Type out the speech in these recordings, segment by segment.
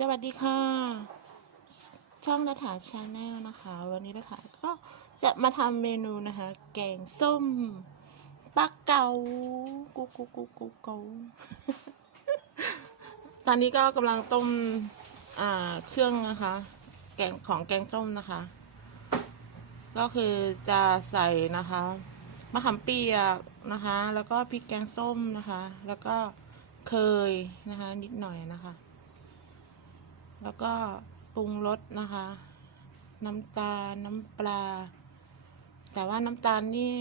สวัสดีค่ะ ช่องนัฐาชาแนลนะคะ วันนี้นัฐาก็จะมาทำเมนูนะคะ แกงส้มปลาเกากุ๊กกุ๊กกุ๊กกุ๊กเกาตอนนี้ก็กำลังต้มอ่าเครื่องนะคะ แกงของแกงส้มนะคะ ก็คือจะใส่นะคะมะขามเปียกนะคะ แล้วก็พริกแกงส้มนะคะ แล้วก็เคยนะคะ นิดหน่อยนะคะ แล้วก็ปรุงรสนะคะ น้ำตาลน้ำปลา แต่ว่าน้ำตาลนี่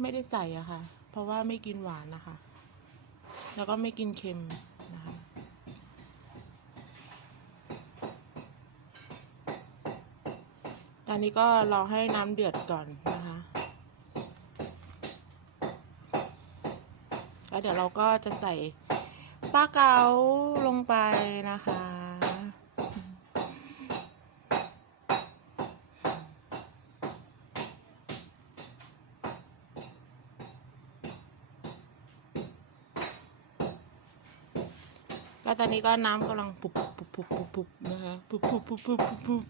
ไม่ได้ใส่อะค่ะ เพราะว่าไม่กินหวานนะคะ แล้วก็ไม่กินเค็มนะคะตอนนี้ก็รอให้น้ำเดือดก่อนนะคะ แล้วเดี๋ยวเราก็จะใส่ปลาเก๋าลงไปนะคะ ก็ ตอนนี้ก็น้ำกำลังปุบปุบปุบปุบปุบนะคะปุบปุบปุบปุบปุบปุบ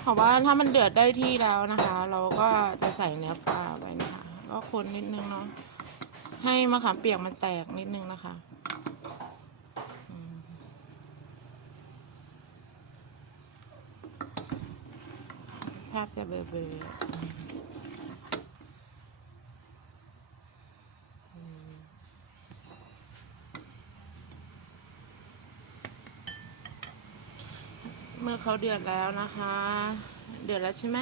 เพราะว่าถ้ามันเดือดได้ที่แล้วนะคะ เราก็จะใส่เนื้อปลาไปนะคะ ก็คนนิดนึงเนาะให้มะขามเปียกมันแตกนิดนึงนะคะอืมภาพจะเบลอๆ มื่อเขาเดือดแล้วนะคะ เดือดแล้วใช่ไหม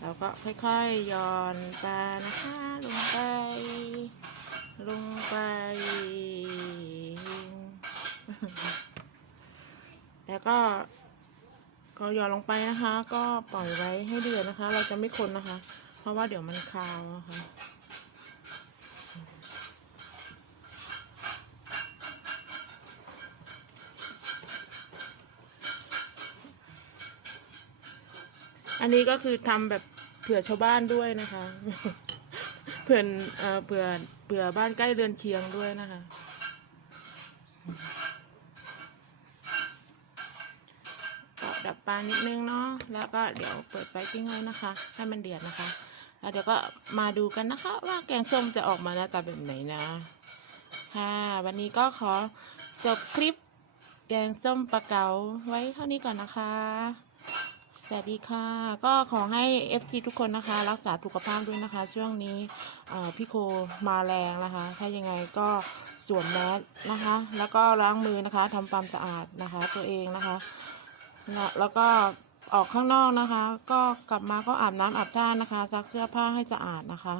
เราก็ค่อยๆย่อนปลานะคะ ลงไป ลงไป แล้วก็ก็ย่อนลงไปนะคะ ก็ปล่อยไว้ให้เดือดนะคะ เราจะไม่คนนะคะ เพราะว่าเดี๋ยวมันคาวนะคะ อันนี้ก็คือทำแบบเผื่อชาวบ้านด้วยนะคะเผื่อเอ่อเผื่อเผื่อบ้านใกล้เรือนเคียงด้วยนะคะ ก็ดับปลานิดนึงเนาะแล้วก็เดี๋ยวเปิดไฟทิ้งไว้นะคะ ให้มันเดือดนะคะแล้วเดี๋ยวก็มาดูกันนะคะ ว่าแกงส้มจะออกมาหน้าตาแบบไหนนะค่ะวันนี้ก็ขอจบคลิปแกงส้มปลาเก๋าไว้เท่านี้ก่อนนะคะ สวัสดีค่ะ ก็ขอให้ FC ทุกคนนะคะ รักษาสุขภาพด้วยนะคะ ช่วงนี้พี่โคมาแรงนะคะ ถ้ายังไงก็สวมแมสนะคะ แล้วก็ล้างมือนะคะทำความสะอาดนะคะ ตัวเองนะคะแล้วแล้วก็ออกข้างนอกนะคะ ก็กลับมาก็อาบน้ำอาบท่านะคะซักเสื้อผ้าให้สะอาดนะคะ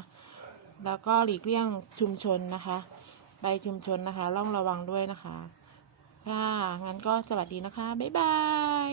แล้วก็หลีกเลี่ยงชุมชนนะคะ ไปชุมชนนะคะต้องระวังด้วยนะคะ ค่ะงั้นก็สวัสดีนะคะ บ๊ายบาย